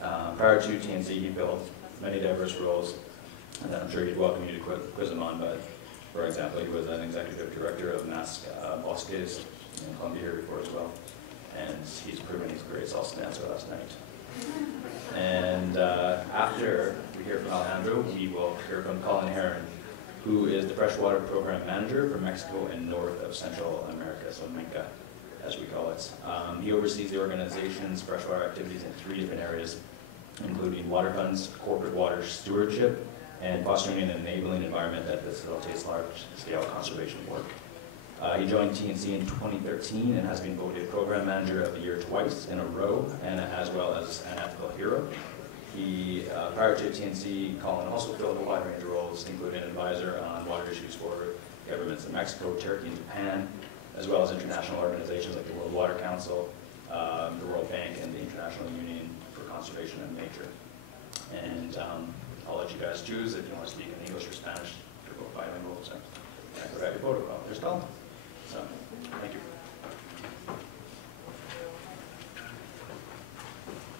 Prior to TNC, he filled many diverse roles that I'm sure he'd welcome you to quiz him on, but for example, he was an executive director of Mass Bosques in Colombia here before as well, and he's proven he's a great salsa dancer last night. And after we hear from Alejandro, we will hear from Colin Heron, who is the Freshwater Program Manager for Mexico and North of Central America, so MENCA, as we call it. He oversees the organization's freshwater activities in 3 different areas, including water funds, corporate water stewardship, and fostering an enabling environment that facilitates large-scale conservation work. He joined TNC in 2013 and has been voted Program Manager of the Year twice in a row, and as well as an Ethical Hero. He, prior to TNC, Colin also filled a wide range of roles, including an advisor on water issues for governments in Mexico, Turkey, and Japan, as well as international organizations like the World Water Council, the World Bank, and the International Union for Conservation of Nature. And I'll let you guys choose if you want to speak in English or Spanish. You're both bilingual, so I could write your protocol. There's Colin. So, thank you.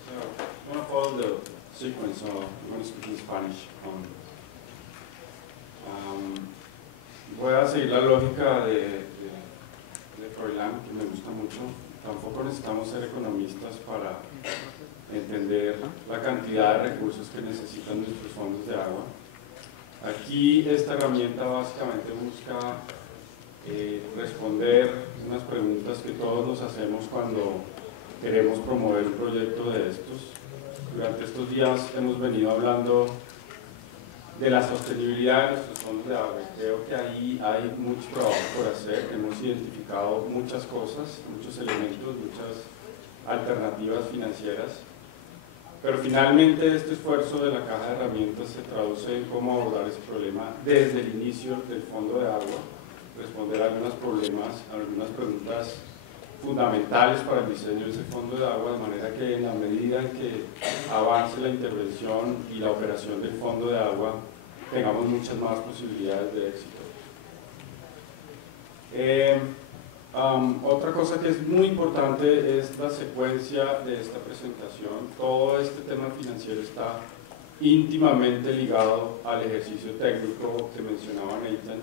So, I'm going to follow the sequence, so I'm going to speak in Spanish. Voy a seguir la lógica de Froilán, que me gusta mucho. Tampoco necesitamos ser economistas para entender la cantidad de recursos que necesitan nuestros fondos de agua. Aquí esta herramienta básicamente busca responder unas preguntas que todos nos hacemos cuando queremos promover un proyecto de estos. Durante estos días hemos venido hablando de la sostenibilidad de nuestros fondos de agua. Creo que ahí hay mucho trabajo por hacer. Hemos identificado muchas cosas, muchos elementos, muchas alternativas financieras. Pero finalmente este esfuerzo de la caja de herramientas se traduce en cómo abordar ese problema desde el inicio del fondo de agua, responder a algunos problemas, a algunas preguntas fundamentales para el diseño de ese fondo de agua, de manera que en la medida en que avance la intervención y la operación del fondo de agua tengamos muchas más posibilidades de éxito. Otra cosa que es muy importante es la secuencia de esta presentación. Todo este tema financiero está íntimamente ligado al ejercicio técnico que mencionaba Nathan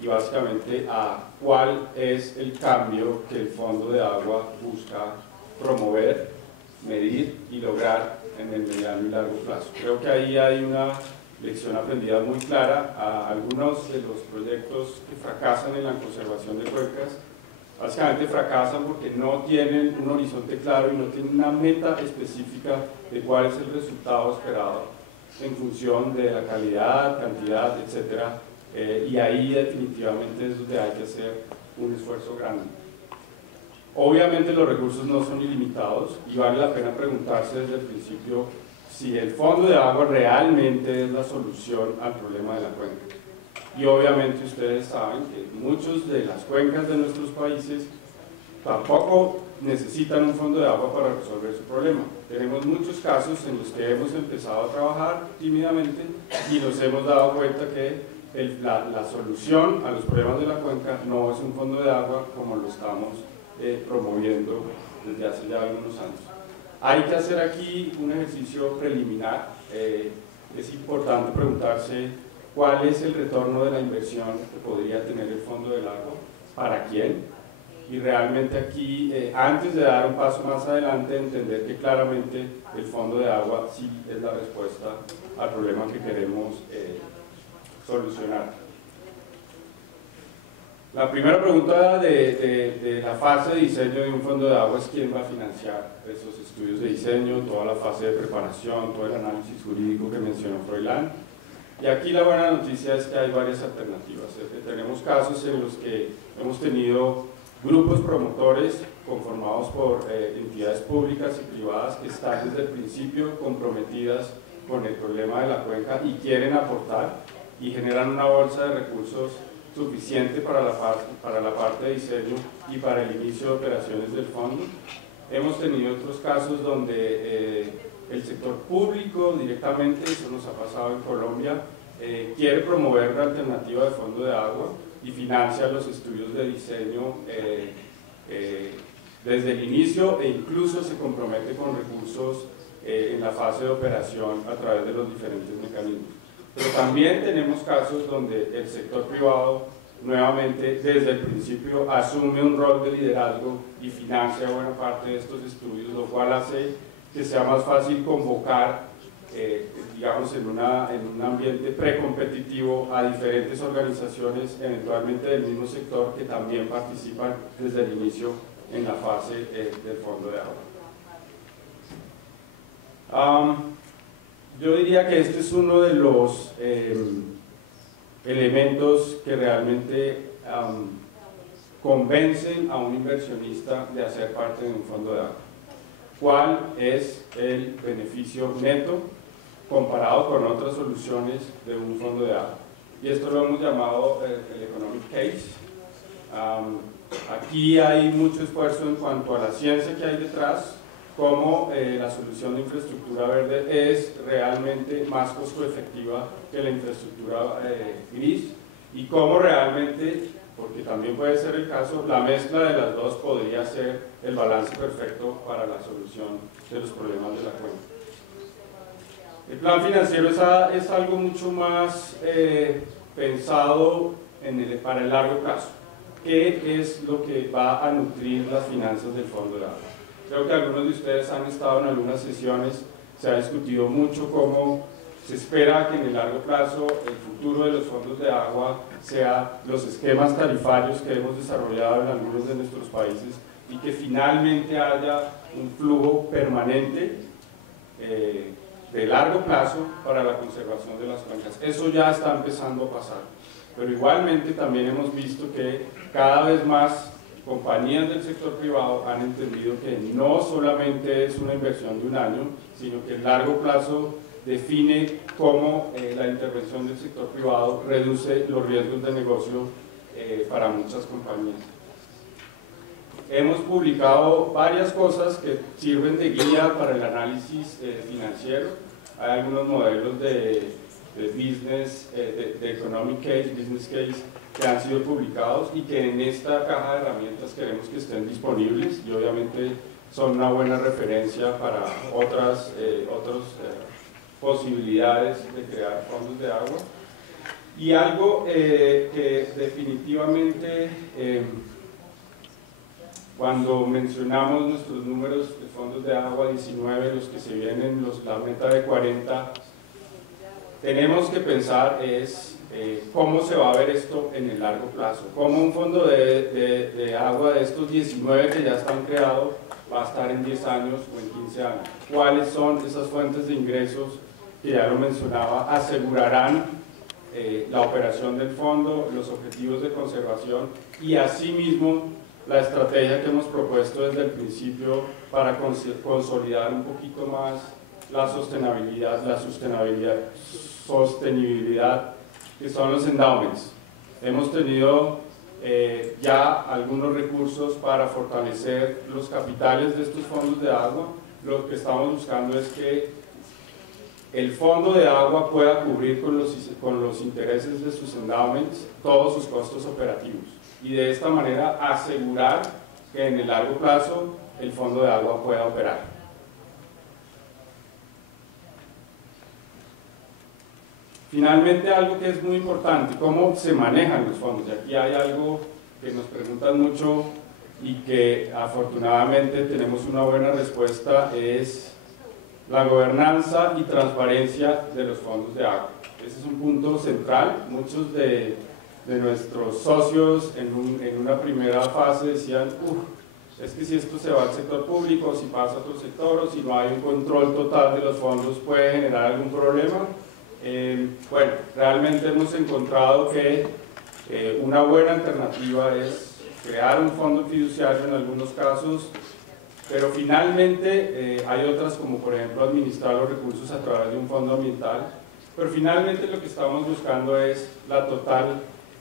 y básicamente a cuál es el cambio que el fondo de agua busca promover, medir y lograr en el mediano y largo plazo. Creo que ahí hay una lección aprendida muy clara. A algunos de los proyectos que fracasan en la conservación de cuencas básicamente fracasan porque no tienen un horizonte claro y no tienen una meta específica de cuál es el resultado esperado en función de la calidad, cantidad, etc. Y ahí definitivamente es donde hay que hacer un esfuerzo grande. Obviamente los recursos no son ilimitados y vale la pena preguntarse desde el principio si el fondo de agua realmente es la solución al problema de la cuenca. Y obviamente ustedes saben que muchas de las cuencas de nuestros países tampoco necesitan un fondo de agua para resolver su problema. Tenemos muchos casos en los que hemos empezado a trabajar tímidamente y nos hemos dado cuenta que la solución a los problemas de la cuenca no es un fondo de agua como lo estamos promoviendo desde hace ya algunos años. Hay que hacer aquí un ejercicio preliminar. Es importante preguntarse cuál es el retorno de la inversión que podría tener el fondo del agua, para quién, y realmente aquí, antes de dar un paso más adelante, entender que claramente el fondo de agua sí es la respuesta al problema que queremos solucionar. La primera pregunta de la fase de diseño de un fondo de agua es quién va a financiar esos estudios de diseño, toda la fase de preparación, todo el análisis jurídico que mencionó Froilán. Y aquí la buena noticia es que hay varias alternativas. Tenemos casos en los que hemos tenido grupos promotores conformados por entidades públicas y privadas que están desde el principio comprometidas con el problema de la cuenca y quieren aportar y generan una bolsa de recursos suficiente para la parte de diseño y para el inicio de operaciones del fondo. Hemos tenido otros casos donde el sector público directamente, eso nos ha pasado en Colombia, quiere promover una alternativa de fondo de agua y financia los estudios de diseño desde el inicio e incluso se compromete con recursos en la fase de operación a través de los diferentes mecanismos. Pero también tenemos casos donde el sector privado nuevamente desde el principio asume un rol de liderazgo y financia buena parte de estos estudios, lo cual hace que sea más fácil convocar, digamos, en un ambiente precompetitivo a diferentes organizaciones, eventualmente del mismo sector, que también participan desde el inicio en la fase del fondo de agua. Yo diría que este es uno de los elementos que realmente convencen a un inversionista de hacer parte de un fondo de agua. ¿Cuál es el beneficio neto comparado con otras soluciones de un fondo de agua? Y esto lo hemos llamado el economic case. Aquí hay mucho esfuerzo en cuanto a la ciencia que hay detrás, cómo la solución de infraestructura verde es realmente más costo efectiva que la infraestructura gris, y cómo realmente, porque también puede ser el caso, la mezcla de las dos podría ser el balance perfecto para la solución de los problemas de la cuenca. El plan financiero es algo mucho más pensado para el largo plazo. ¿Qué es lo que va a nutrir las finanzas del fondo de agua? Creo que algunos de ustedes han estado en algunas sesiones, se ha discutido mucho cómo se espera que en el largo plazo el futuro de los fondos de agua sea los esquemas tarifarios que hemos desarrollado en algunos de nuestros países, y que finalmente haya un flujo permanente de largo plazo para la conservación de las cuencas. Eso ya está empezando a pasar, pero igualmente también hemos visto que cada vez más compañías del sector privado han entendido que no solamente es una inversión de un año, sino que el largo plazo define cómo la intervención del sector privado reduce los riesgos de negocio para muchas compañías. Hemos publicado varias cosas que sirven de guía para el análisis financiero. Hay algunos modelos de business, de economic case, business case, que han sido publicados y que en esta caja de herramientas queremos que estén disponibles, y obviamente son una buena referencia para otras posibilidades de crear fondos de agua. Y algo que definitivamente, cuando mencionamos nuestros números de fondos de agua 19, los que se vienen, la meta de 40, tenemos que pensar es cómo se va a ver esto en el largo plazo, cómo un fondo de agua de estos 19 que ya están creados va a estar en 10 años o en 15 años, cuáles son esas fuentes de ingresos que ya lo mencionaba, asegurarán la operación del fondo, los objetivos de conservación y asimismo la estrategia que hemos propuesto desde el principio para consolidar un poquito más la sostenibilidad que son los endowments. Hemos tenido ya algunos recursos para fortalecer los capitales de estos fondos de agua. Lo que estamos buscando es que el fondo de agua pueda cubrir con los intereses de sus endowments todos sus costos operativos, y de esta manera asegurar que en el largo plazo el fondo de agua pueda operar. Finalmente, algo que es muy importante, cómo se manejan los fondos. Y aquí hay algo que nos preguntan mucho y que afortunadamente tenemos una buena respuesta, es la gobernanza y transparencia de los fondos de agua. Ese es un punto central. Muchos de nuestros socios en una primera fase decían, es que si esto se va al sector público, si pasa a otro sector, o si no hay un control total de los fondos, puede generar algún problema. Bueno, realmente hemos encontrado que una buena alternativa es crear un fondo fiduciario en algunos casos, pero finalmente hay otras, como por ejemplo administrar los recursos a través de un fondo ambiental. Pero finalmente lo que estamos buscando es la total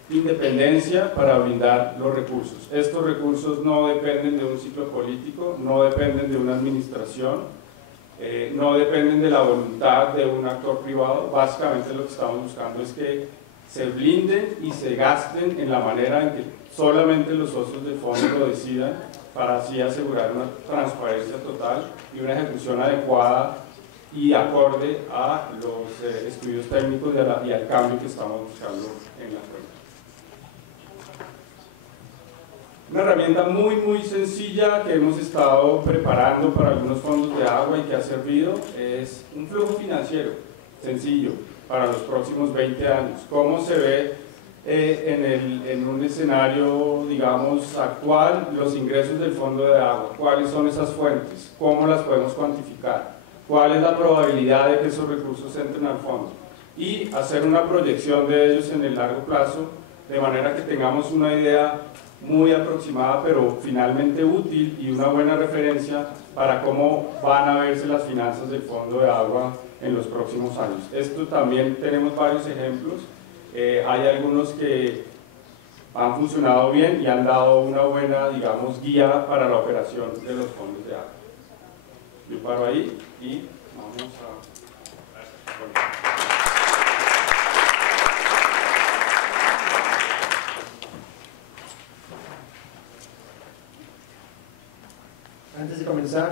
independencia para brindar los recursos. Estos recursos no dependen de un ciclo político, no dependen de una administración, no dependen de la voluntad de un actor privado. Básicamente lo que estamos buscando es que se blinden y se gasten en la manera en que solamente los socios del fondo lo decidan, para así asegurar una transparencia total y una ejecución adecuada y acorde a los estudios técnicos y al cambio que estamos buscando en la cuenca. Una herramienta muy sencilla que hemos estado preparando para algunos fondos de agua y que ha servido es un flujo financiero sencillo para los próximos 20 años. ¿Cómo se ve en un escenario, digamos, actual los ingresos del fondo de agua? ¿Cuáles son esas fuentes? ¿Cómo las podemos cuantificar? ¿Cuál es la probabilidad de que esos recursos entren al fondo? Y hacer una proyección de ellos en el largo plazo, de manera que tengamos una idea muy aproximada, pero finalmente útil y una buena referencia para cómo van a verse las finanzas del fondo de agua en los próximos años. Esto también tenemos varios ejemplos. Hay algunos que han funcionado bien y han dado una buena, digamos, guía para la operación de los fondos de agua. Yo paro ahí y vamos a... Antes de comenzar,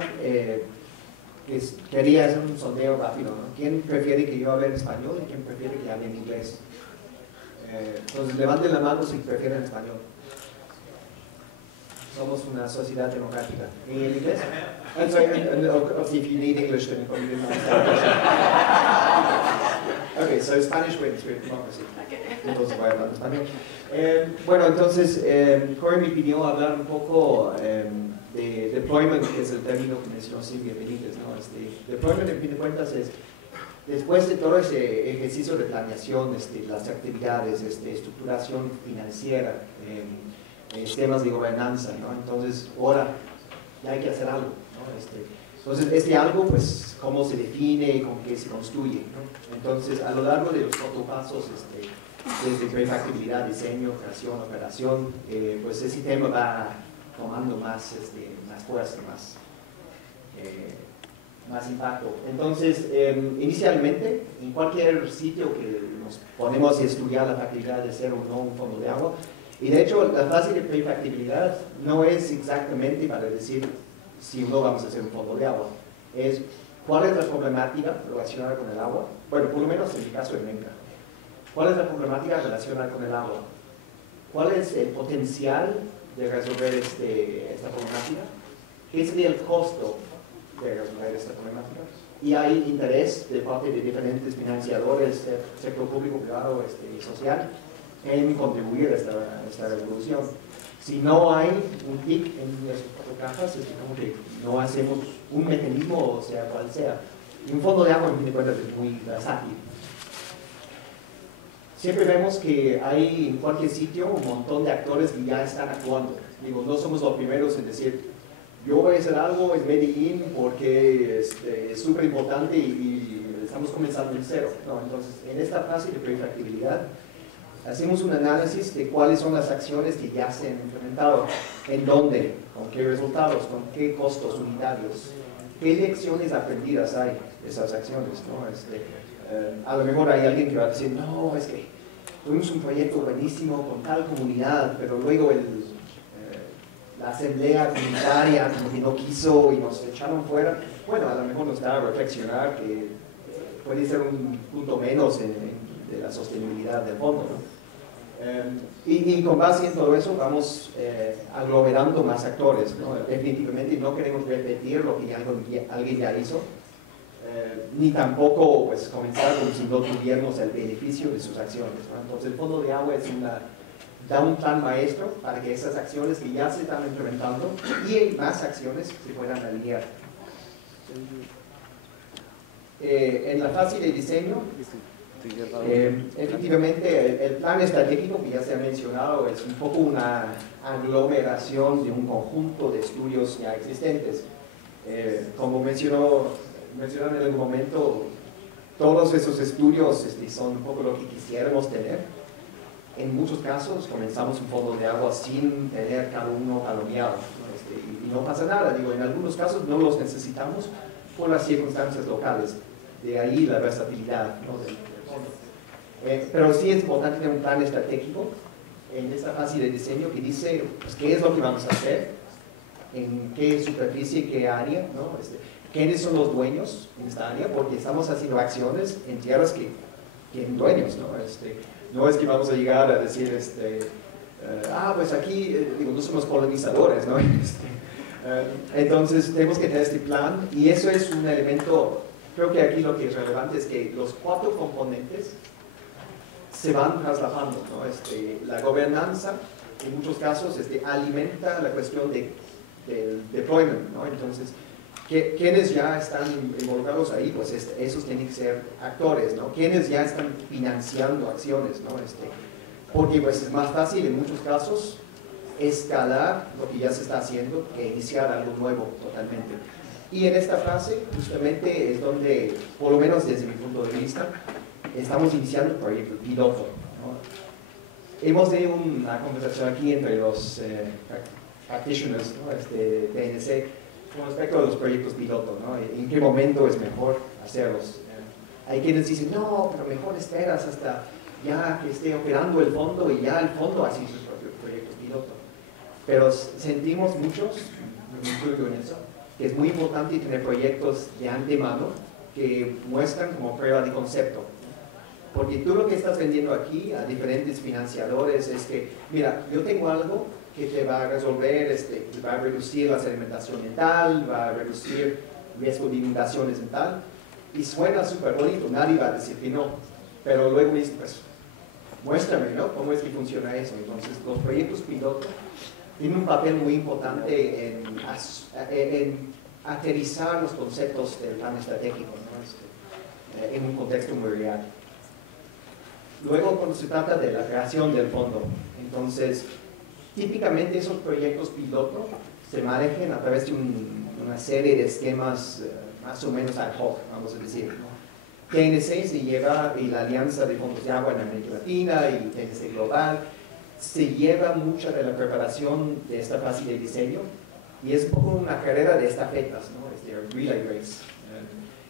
quería hacer un sondeo rápido, ¿no? ¿Quién prefiere que yo hable en español y quién prefiere que hable en inglés? Entonces levanten la mano si prefieren español. Somos una sociedad democrática. ¿Y en inglés? I'm sorry, if you need English, then you didn't understand. Okay, so Spanish wins with democracy. Entonces voy a hablar en español. Bueno, entonces, Corey me pidió hablar un poco de deployment, que es el término que mencionó Silvia Benítez, ¿no? Deployment, en fin de cuentas, es después de todo ese ejercicio de planeación, las actividades, estructuración financiera, temas de gobernanza, ¿no? Entonces, ahora ya hay que hacer algo, ¿no? Entonces, algo, pues, cómo se define y con qué se construye, ¿no? Entonces, a lo largo de los 4 pasos, desde prefactibilidad, diseño, creación, operación, pues ese tema va tomando más fuerza, más impacto. Entonces, inicialmente, en cualquier sitio que nos ponemos a estudiar la factibilidad de ser o no un fondo de agua, y de hecho, la fase de prefactibilidad no es exactamente para decir si no vamos a hacer un fondo de agua, es cuál es la problemática relacionada con el agua, bueno, por lo menos en el caso de Menca. ¿Cuál es la problemática relacionada con el agua? ¿Cuál es el potencial de resolver esta problemática? ¿Qué sería el costo de resolver esta problemática? Y hay interés de parte de diferentes financiadores, sector público, privado y social, en contribuir a esta revolución. Si no hay un TIC en esas 4 cajas, es como que no hacemos un mecanismo, o sea, cual sea. Y un fondo de agua, en fin de cuentas, es muy versátil. Siempre vemos que hay en cualquier sitio un montón de actores que ya están actuando. Digo, no somos los primeros en decir, yo voy a hacer algo en Medellín porque es súper importante y estamos comenzando en cero. No, entonces, en esta fase de prefactibilidad, hacemos un análisis de cuáles son las acciones que ya se han implementado, en dónde, con qué resultados, con qué costos unitarios, qué lecciones aprendidas hay de esas acciones, ¿no? A lo mejor hay alguien que va a decir, no, es que tuvimos un proyecto buenísimo con tal comunidad, pero luego la asamblea comunitaria como que no quiso y nos echaron fuera. Bueno, a lo mejor nos da a reflexionar que puede ser un punto menos de la sostenibilidad del fondo, ¿no? Y con base en todo eso vamos aglomerando más actores, ¿no? Definitivamente no queremos repetir lo que alguien ya hizo, ni tampoco pues, comenzar como si no tuviéramos el beneficio de sus acciones, ¿no? Entonces el fondo de agua da un plan maestro para que esas acciones que ya se están implementando y más acciones se puedan alinear. En la fase de diseño, efectivamente el plan estratégico que ya se ha mencionado es un poco una aglomeración de un conjunto de estudios ya existentes. Como mencionaron en algún momento, todos esos estudios son un poco lo que quisiéramos tener. En muchos casos comenzamos un fondo de agua sin tener cada uno palomeado, ¿no? Y no pasa nada. Digo, en algunos casos no los necesitamos por las circunstancias locales. De ahí la versatilidad, ¿no? del fondo. Pero sí es importante tener un plan estratégico en esta fase de diseño que dice pues, qué es lo que vamos a hacer, en qué superficie, qué área, ¿no? quiénes son los dueños en esta área, porque estamos haciendo acciones en tierras que tienen dueños, ¿no? No es que vamos a llegar a decir, pues aquí, digo, no somos colonizadores, ¿no? Entonces tenemos que tener este plan, y eso es un elemento. Creo que aquí lo que es relevante es que los 4 componentes se van trasladando, ¿no? La gobernanza, en muchos casos, alimenta la cuestión del deployment, ¿no? Entonces, ¿quiénes ya están involucrados ahí? Pues esos tienen que ser actores, ¿no? ¿Quiénes ya están financiando acciones, ¿no? Porque pues, es más fácil en muchos casos escalar lo que ya se está haciendo que iniciar algo nuevo totalmente. Y en esta fase, justamente, es donde, por lo menos desde mi punto de vista, estamos iniciando el proyecto piloto, ¿no? Hemos tenido una conversación aquí entre los practitioners, ¿no? De TNC con respecto a los proyectos piloto, ¿no? ¿En qué momento es mejor hacerlos? Hay quienes dicen, no, pero mejor esperas hasta ya que esté operando el fondo y ya el fondo hace sus propios proyectos piloto. Pero sentimos muchos, me incluyo en eso, que es muy importante tener proyectos de antemano que muestran como prueba de concepto. Porque tú lo que estás vendiendo aquí a diferentes financiadores es que, mira, yo tengo algo que te va a resolver, va a reducir la sedimentación en tal, va a reducir el riesgo de inundaciones en tal, y suena súper bonito, nadie va a decir que no, pero luego dices, pues, muéstrame, ¿no? ¿Cómo es que funciona eso? Entonces, los proyectos piloto tienen un papel muy importante en aterrizar los conceptos del plan estratégico, ¿no? En un contexto muy real. Luego, cuando se trata de la creación del fondo, entonces, típicamente esos proyectos piloto se manejan a través de una serie de esquemas más o menos ad hoc, vamos a decir, ¿no? TNC se lleva, y la Alianza de Fondos de Agua en América Latina y TNC Global, se lleva mucha de la preparación de esta fase de diseño, y es un poco una carrera de estafetas, ¿no? Relay race.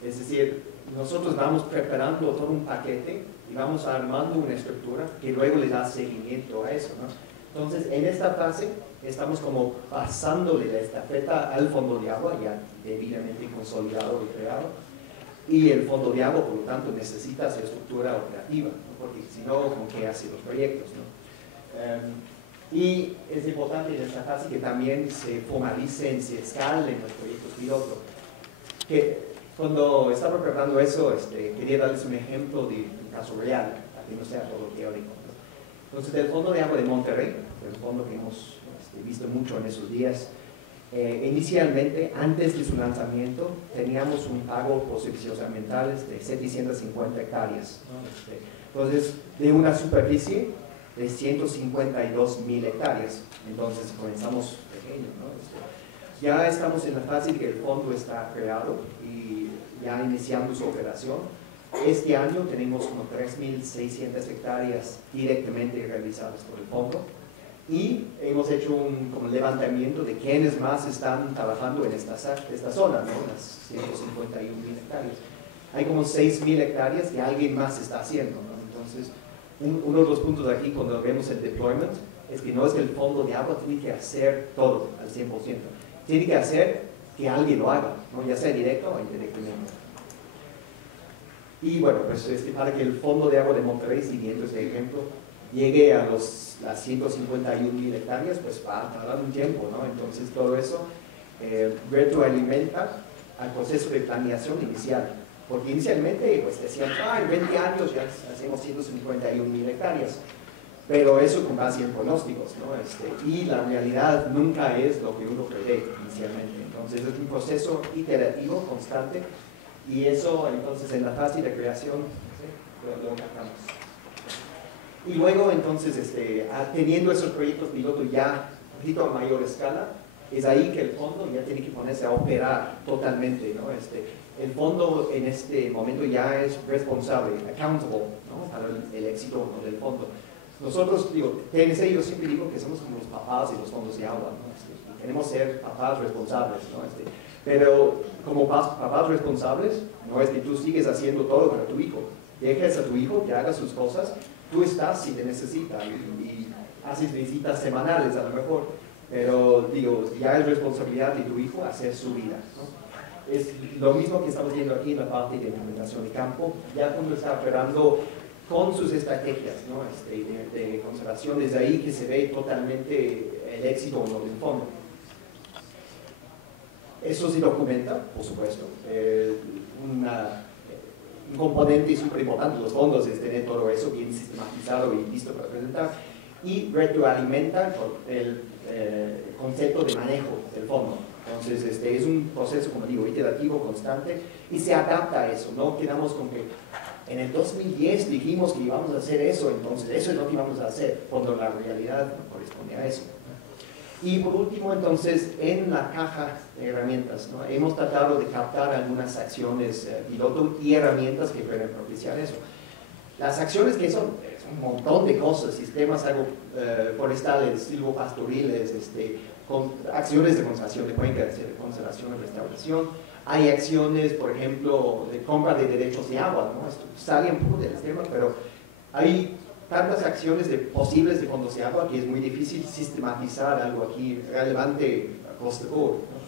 Es decir, nosotros vamos preparando todo un paquete y vamos armando una estructura que luego le da seguimiento a eso, ¿no? Entonces, en esta fase estamos como pasándole la estafeta al fondo de agua, ya debidamente consolidado y creado, y el fondo de agua, por lo tanto, necesita su estructura operativa, ¿no? Porque si no, ¿con qué hace los proyectos, ¿no? Y es importante en esta fase que también se formalicen, se escalen los proyectos piloto. Que cuando estaba preparando eso, quería darles un ejemplo de un caso real, para que no sea todo teórico, ¿no? Entonces, el Fondo de Agua de Monterrey, el fondo que hemos visto mucho en esos días, inicialmente, antes de su lanzamiento, teníamos un pago por servicios ambientales de 750 hectáreas, ¿no? Entonces, de una superficie de 152,000 hectáreas. Entonces, comenzamos pequeño, ¿no? Ya estamos en la fase de que el fondo está creado y ya iniciando su operación. Este año tenemos como 3,600 hectáreas directamente realizadas por el fondo, y hemos hecho un como levantamiento de quiénes más están trabajando en esta zona, ¿no? Las 151,000 hectáreas. Hay como 6,000 hectáreas que alguien más está haciendo, ¿no? Entonces, uno de los puntos aquí cuando vemos el deployment es que no es que el fondo de agua tiene que hacer todo al 100%, tiene que hacer que alguien lo haga, ¿no? Ya sea directo o indirectamente. Y bueno, pues para que el Fondo de Agua de Monterrey, siguiendo este ejemplo, llegue a las 151,000 hectáreas, pues va a tardar un tiempo, ¿no? Entonces todo eso retroalimenta al proceso de planeación inicial. Porque inicialmente pues decían, en 20 años ya hacemos 151,000 hectáreas. Pero eso con base en pronósticos, ¿no? Y la realidad nunca es lo que uno prevé inicialmente. Entonces es un proceso iterativo, constante, y eso entonces en la fase de creación, ¿sí? lo marcamos. Y luego entonces, teniendo esos proyectos piloto ya un poquito a mayor escala, es ahí que el fondo ya tiene que ponerse a operar totalmente, ¿no? El fondo en este momento ya es responsable, accountable, ¿no? Para el éxito del fondo. Nosotros, TNC, yo siempre digo que somos como los papás de los fondos de agua, ¿no? Queremos ser papás responsables, ¿no? Pero como papás responsables, no es que tú sigues haciendo todo para tu hijo. Dejas a tu hijo que haga sus cosas, tú estás si te necesita y haces visitas semanales a lo mejor, pero ya es responsabilidad de tu hijo hacer su vida, ¿no? es lo mismo que estamos viendo aquí en la parte de implementación de campo, ya cuando está operando con sus estrategias, ¿no? de conservación, desde ahí que se ve totalmente el éxito en lo del fondo. Eso se documenta, por supuesto. Un componente súper importante de los fondos es tener todo eso bien sistematizado y listo para presentar, y retroalimenta el concepto de manejo del fondo. Entonces, es un proceso, como digo, iterativo, constante, y se adapta a eso. No quedamos con que en el 2010 dijimos que íbamos a hacer eso, entonces eso es lo que íbamos a hacer, cuando la realidad no corresponde a eso. Y por último, entonces, en la caja de herramientas, ¿no? Hemos tratado de captar algunas acciones piloto y herramientas que pueden propiciar eso. Las acciones que son un montón de cosas, sistemas forestales, silvopastoriles, acciones de conservación de cuencas, de conservación y restauración. Hay acciones, por ejemplo, de compra de derechos de agua, ¿no? Esto sale un poco del tema, pero hay tantas acciones posibles de fondos de agua que es muy difícil sistematizar algo aquí relevante across the board, ¿no?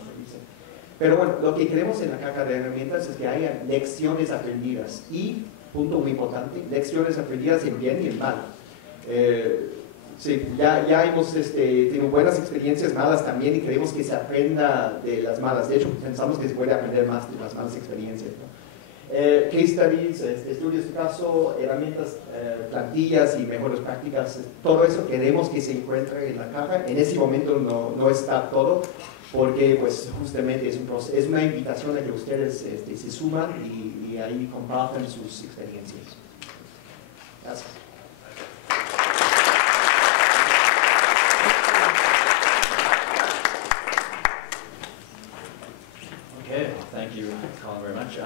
Pero bueno, lo que queremos en la caja de herramientas es que haya lecciones aprendidas y, punto muy importante, lecciones aprendidas en bien y en mal. Sí, ya hemos tenido buenas experiencias, malas también, y queremos que se aprenda de las malas. De hecho, pensamos que se puede aprender más de las malas experiencias, ¿no? Case studies, estudios de caso, herramientas, plantillas y mejores prácticas, todo eso queremos que se encuentre en la caja. En ese momento no está todo, porque pues justamente es una invitación a que ustedes se suman y ahí compartan sus experiencias. Gracias. Okay, thank you, Colin, very much.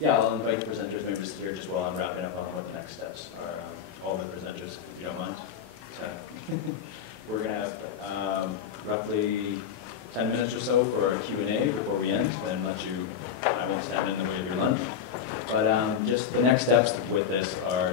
Yeah, I'll invite the presenters maybe just here just while I'm wrapping up on what the next steps are. All the presenters, if you don't mind. So, we're going to have roughly 10 minutes or so for a Q&A before we end, then I won't stand in the way of your lunch. But just the next steps with this are